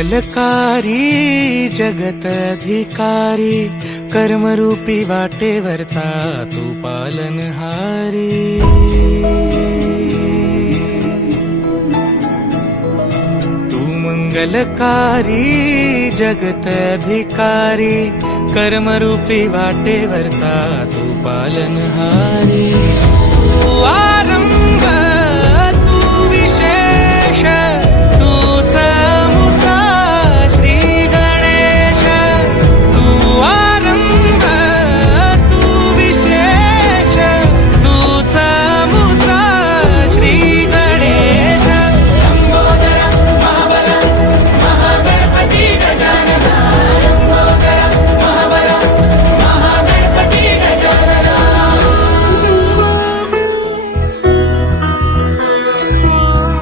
मंगलकारी जगत अधिकारी, कर्मरूपी वाटेवरचा तू पालनहारी। तू मंगलकारी जगत अधिकारी, कर्मरूपी वाटेवरचा तू पालनहारी। तू आरंभ तू विशेष, तूच मुचा श्री गणेश। तू आरंभ तू विशेष, तूच मुचा श्री गणेश। लंबोदर महाबल महागणपती गजानना, लंबोदर महाबल महागणपती गजानना।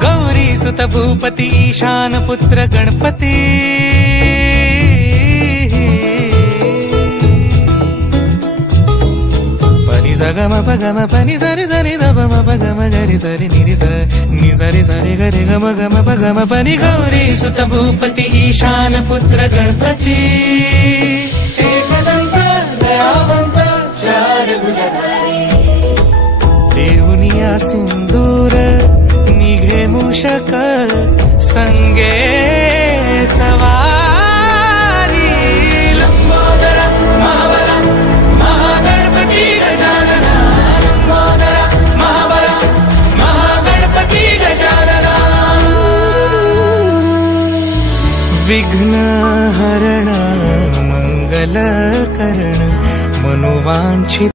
गौरी सुत भूपती ईशान पुत्र गणपती, पनी सगम पगम पनी सरि सरि दम पगम गरि सरि निरि नि सरि सरि गरि गम गम पगम पनी। गौरी सुत भूपती ईशान पुत्र गणपती, एकदंत दयावंत चार भुजधारी। देऊनिया सिंदूर निघे मूषक, संगे सवारी। लंबोदर महाबल महागणपती गजानना, लंबोदर महाबल महागणपती गजानना। विघ्न हरण मंगल करण, मनोवांछित